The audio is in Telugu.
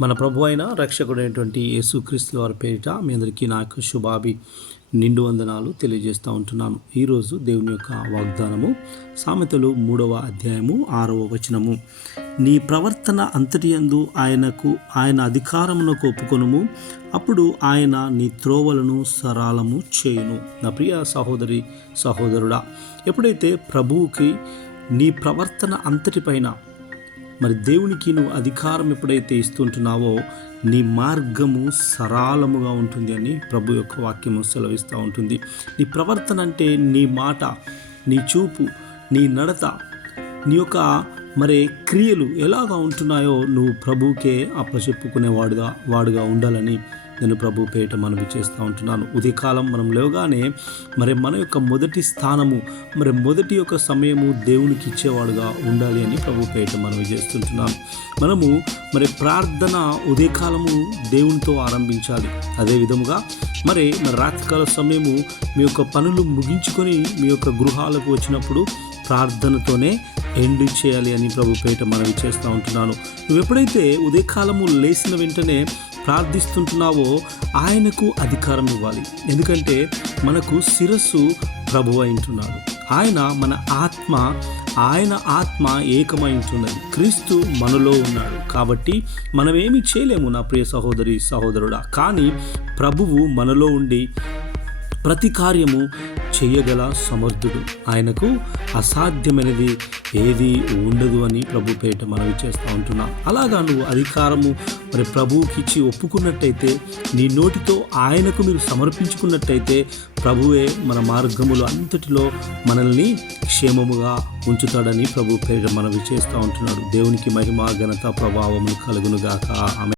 మన ప్రభు అయిన రక్షకుడైనటువంటి యేసుక్రీస్తు వారి పేరిట మీ అందరికీ నా యొక్క శుభాభి నిండు వందనాలు తెలియజేస్తూ ఉంటున్నాను. ఈరోజు దేవుని యొక్క వాగ్దానము సామెతలు 3వ అధ్యాయము 6వ వచనము. నీ ప్రవర్తన అంతటి యందు ఆయన అధికారమునకు ఒప్పుకొనుము, అప్పుడు ఆయన నీ త్రోవలను సరళము చేయును. నా ప్రియ సహోదరి సహోదరుడా, ఎప్పుడైతే ప్రభువుకి నీ ప్రవర్తన అంతటిపైన మరి దేవునికి నువ్వు అధికారం ఎప్పుడైతే ఇస్తుంటున్నావో నీ మార్గము సరళముగా ఉంటుంది అని ప్రభు యొక్క వాక్యము సెలవిస్తూ ఉంటుంది. నీ ప్రవర్తన అంటే నీ మాట, నీ చూపు, నీ నడత, నీ యొక్క మరి క్రియలు ఎలాగా ఉంటున్నాయో నువ్వు ప్రభువుకే అప్పచెప్పుకునే వాడుగా ఉండాలని నేను ప్రభు పేట మనవి చేస్తూ ఉంటున్నాను. ఉదయకాలం మనం లేవగానే మరి మన యొక్క మొదటి స్థానము, మరి మొదటి యొక్క సమయము దేవునికి ఇచ్చేవాడుగా ఉండాలి అని ప్రభు పేట మనవి చేస్తుంటున్నాను. మనము మరి ప్రార్థన ఉదయకాలము దేవునితో ఆరంభించాలి. అదే విధముగా మరి రాత్రికాల సమయము మీ యొక్క పనులు ముగించుకొని మీ యొక్క గృహాలకు వచ్చినప్పుడు ప్రార్థనతోనే ఎండ్ చేయాలి అని ప్రభు పేట మనవి చేస్తూ ఉంటున్నాను. నువ్వు ఎప్పుడైతే ఉదయకాలము లేచిన వెంటనే ప్రార్థిస్తుంటున్నావో ఆయనకు అధికారం ఇవ్వాలి. ఎందుకంటే మనకు శిరస్సు ప్రభువు అయింటున్నాడు. ఆయన ఆత్మ ఏకమై ఉంటున్నది. క్రీస్తు మనలో ఉన్నాడు. కాబట్టి మనమేమి చేయలేము నా ప్రియ సహోదరి సహోదరుడా. కానీ ప్రభువు మనలో ఉండి ప్రతి కార్యము చేయగల సమర్థుడు. ఆయనకు అసాధ్యమైనది ఏది ఉండదు అని ప్రభు పేట మనవి చేస్తూ ఉంటున్నాం. అలాగా నువ్వు అధికారము మరి ప్రభువుకి ఇచ్చి ఒప్పుకున్నట్టయితే, నీ నోటితో ఆయనకు మీరు సమర్పించుకున్నట్టయితే ప్రభువే మన మార్గములు అంతటిలో మనల్ని క్షేమముగా ఉంచుతాడని ప్రభు పేట మనవి చేస్తూ ఉంటున్నాడు. దేవునికి మహిమ ఘనత ప్రభావములు కలుగునుగాక. ఆమె